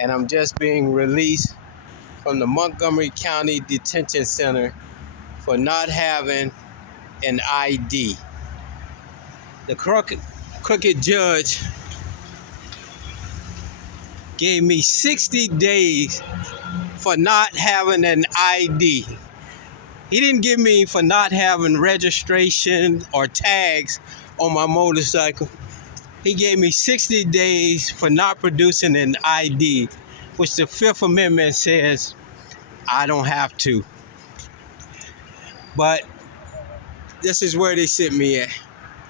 and I'm just being released from the Montgomery County Detention Center for not having an ID. The crooked judge gave me 60 days for not having an ID. He didn't give me for not having registration or tags on my motorcycle. He gave me 60 days for not producing an ID, which the Fifth Amendment says I don't have to. But this is where they sit me at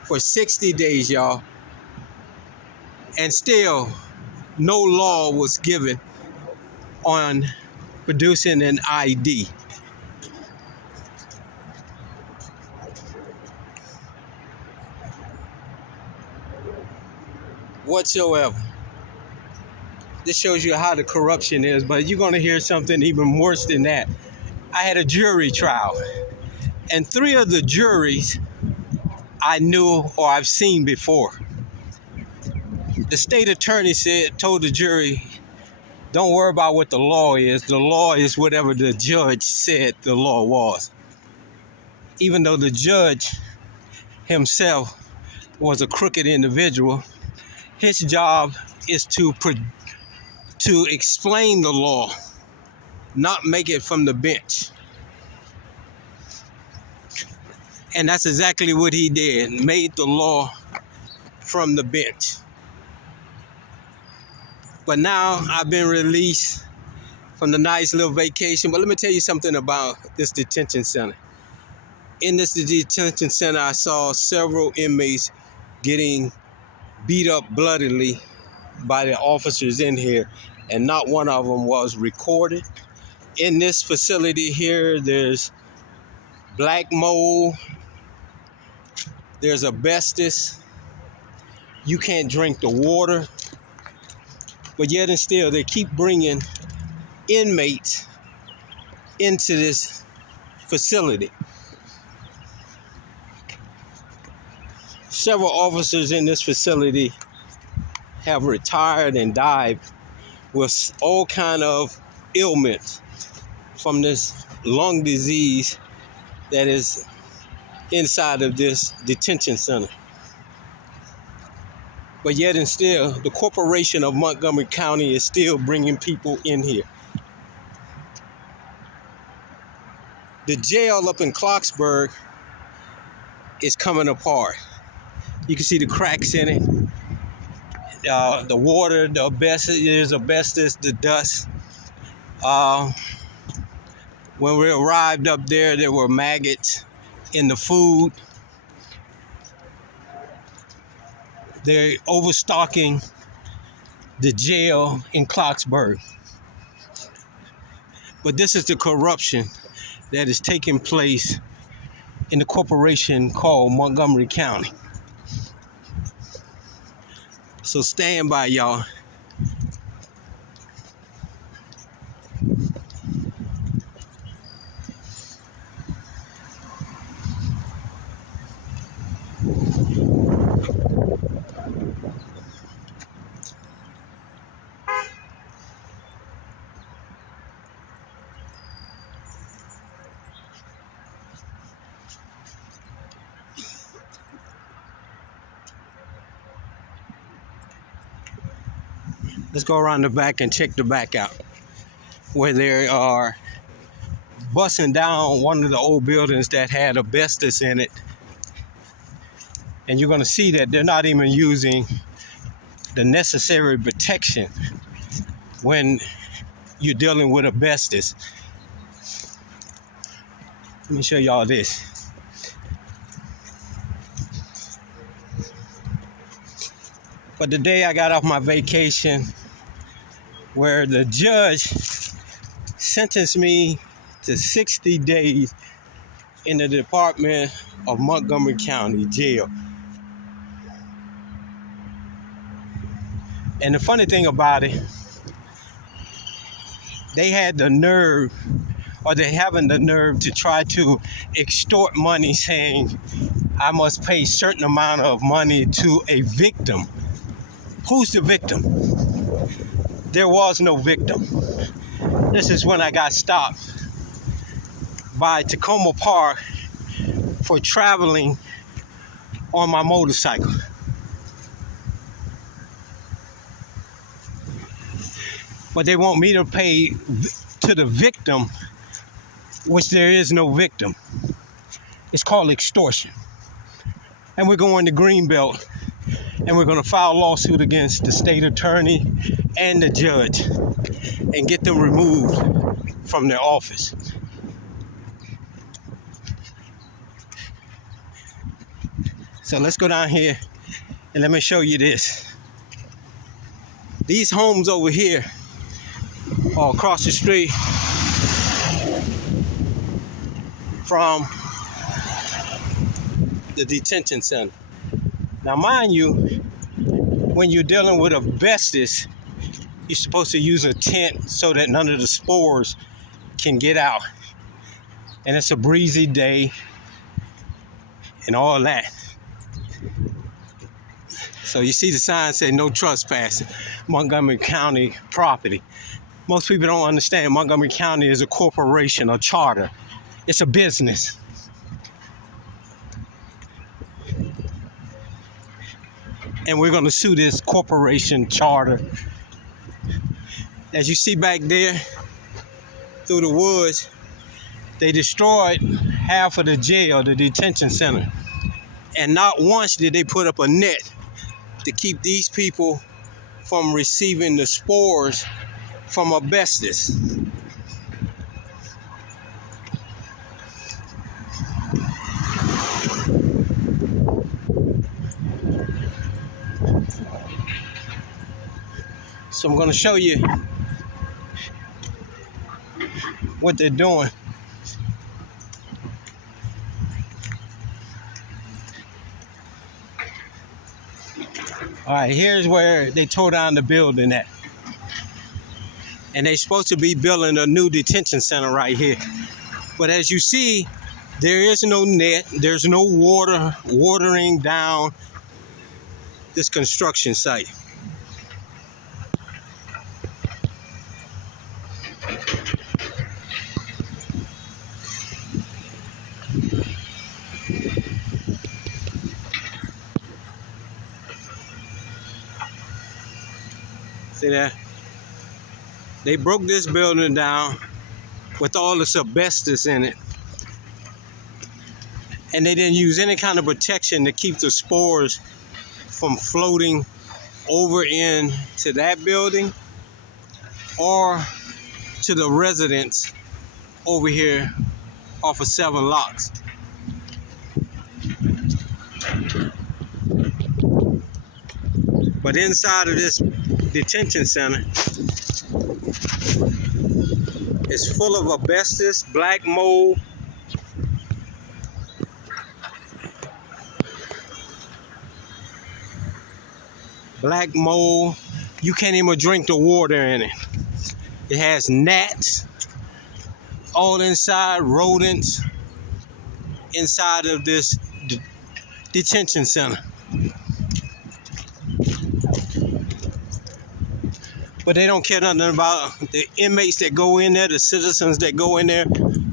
for 60 days, y'all. And still, no law was given on producing an ID. Whatsoever. This shows you how the corruption is, but you're going to hear something even worse than that. I had a jury trial, and 3 of the juries I knew or I've seen before. The state attorney told the jury, don't worry about what the law is. The law is whatever the judge said the law was. Even though the judge himself was a crooked individual, his job is to explain the law, not make it from the bench. And that's exactly what he did, made the law from the bench. But now I've been released from the nice little vacation. But let me tell you something about this detention center. In this detention center, I saw several inmates getting beat up bloodily by the officers in here, and not one of them was recorded. In this facility here, there's black mold, there's asbestos, you can't drink the water, but yet and still they keep bringing inmates into this facility. Several officers in this facility have retired and died with all kind of ailments from this lung disease that is inside of this detention center. But yet and still, the corporation of Montgomery County is still bringing people in here. The jail up in Clarksburg is coming apart. You can see the cracks in it. The water, the asbestos, there's asbestos, the dust. When we arrived up there were maggots in the food. They're overstocking the jail in Clarksburg. But this is the corruption that is taking place in the corporation called Montgomery County. So stand by, y'all. Let's go around the back and check the back out, where they are busting down one of the old buildings that had asbestos in it. And you're going to see that they're not even using the necessary protection when you're dealing with asbestos. Let me show y'all this. But the day I got off my vacation, where the judge sentenced me to 60 days in the Department of Montgomery County Jail. And the funny thing about it, they had the nerve, or they having the nerve to try to extort money, saying I must pay a certain amount of money to a victim. Who's the victim? there was no victim. This is when I got stopped by Tacoma Park for traveling on my motorcycle. But they want me to pay to the victim, which there is no victim. It's called extortion. And we're going to Greenbelt, and we're going to file a lawsuit against the state attorney and the judge and get them removed from their office. So let's go down here and let me show you this. These homes over here are across the street from the detention center. Now, mind you, when you're dealing with asbestos, you're supposed to use a tent so that none of the spores can get out. And it's a breezy day and all that. So you see the sign say no trespassing, Montgomery County property. Most people don't understand Montgomery County is a corporation, a charter. It's a business. And we're going to sue this corporation charter. As you see back there through the woods, they destroyed half of the jail, the detention center. And not once did they put up a net to keep these people from receiving the spores from asbestos. So I'm going to show you what they're doing. All right, here's where they tore down the building at. And they're supposed to be building a new detention center right here. But as you see, there is no net. There's no water watering down this construction site. See that? They broke this building down with all this asbestos in it. And they didn't use any kind of protection to keep the spores from floating over into that building or to the residents over here off of 7 Locks. But inside of this detention center, it's full of asbestos, black mold, You can't even drink the water in it. It has gnats all inside, rodents inside of this detention center. But they don't care nothing about the inmates that go in there, the citizens that go in there,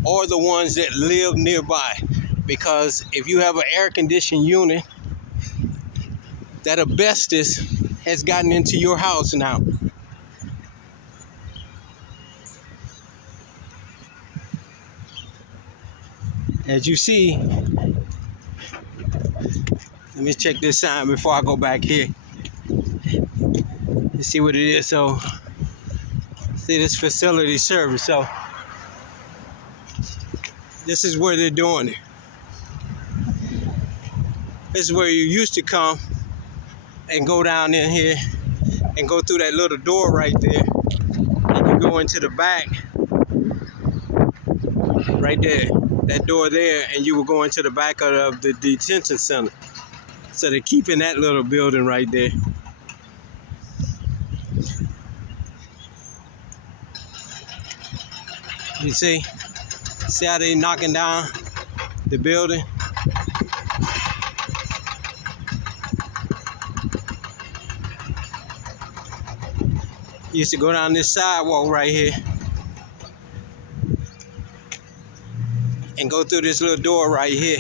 or the ones that live nearby. Because if you have an air-conditioned unit, that asbestos has gotten into your house now. As you see, let me check this sign before I go back here. Let's see what it is. So, see this facility service. So, this is where they're doing it. This is where you used to come and go down in here and go through that little door right there. And you go into the back, right there, that door there, and you will go into the back of the detention center. So they're keeping that little building right there. You see how they knocking down the building? Used to go down this sidewalk right here and go through this little door right here.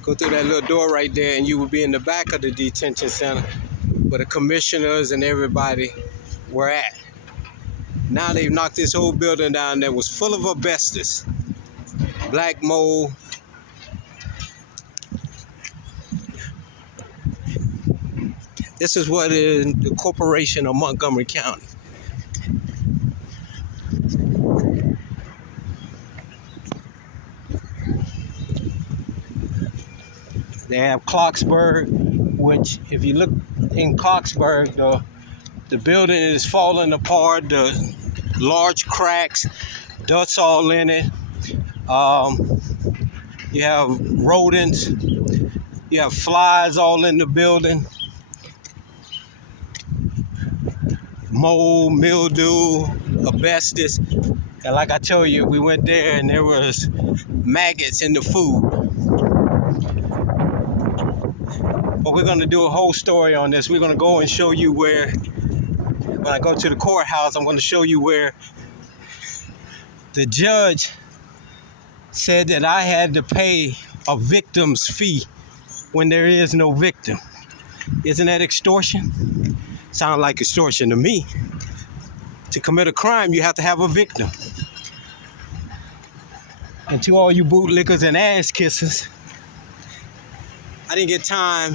Go through that little door right there, and you would be in the back of the detention center where the commissioners and everybody were at. Now they've knocked this whole building down that was full of asbestos, black mold. This is what is the corporation of Montgomery County. They have Clarksburg, which if you look in Clarksburg, the building is falling apart, the large cracks, dust all in it. You have rodents, you have flies all in the building, mold, mildew, asbestos. And like I told you, we went there and there was maggots in the food. But we're gonna do a whole story on this. We're gonna go and show you where, when I go to the courthouse, I'm gonna show you where the judge said that I had to pay a victim's fee when there is no victim. Isn't that extortion? Sounds like extortion to me. To commit a crime, you have to have a victim. And to all you bootlickers and ass kissers, I didn't get time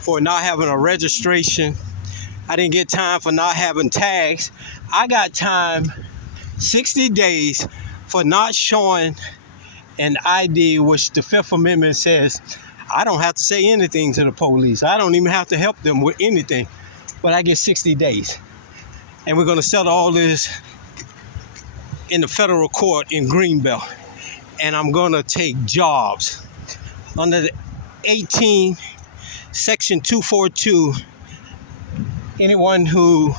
for not having a registration. I didn't get time for not having tags. I got time, 60 days, for not showing an ID, which the Fifth Amendment says I don't have to say anything to the police. I don't even have to help them with anything. But I get 60 days. And we're going to settle all this in the federal court in Greenbelt. And I'm going to take jobs. Under the 18, Section 242, anyone who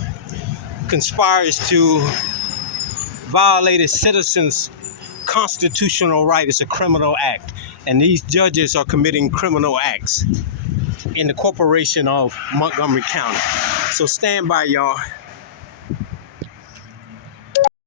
conspires to violate a citizen's constitutional right is a criminal act. And these judges are committing criminal acts in the corporation of Montgomery County. So stand by, y'all.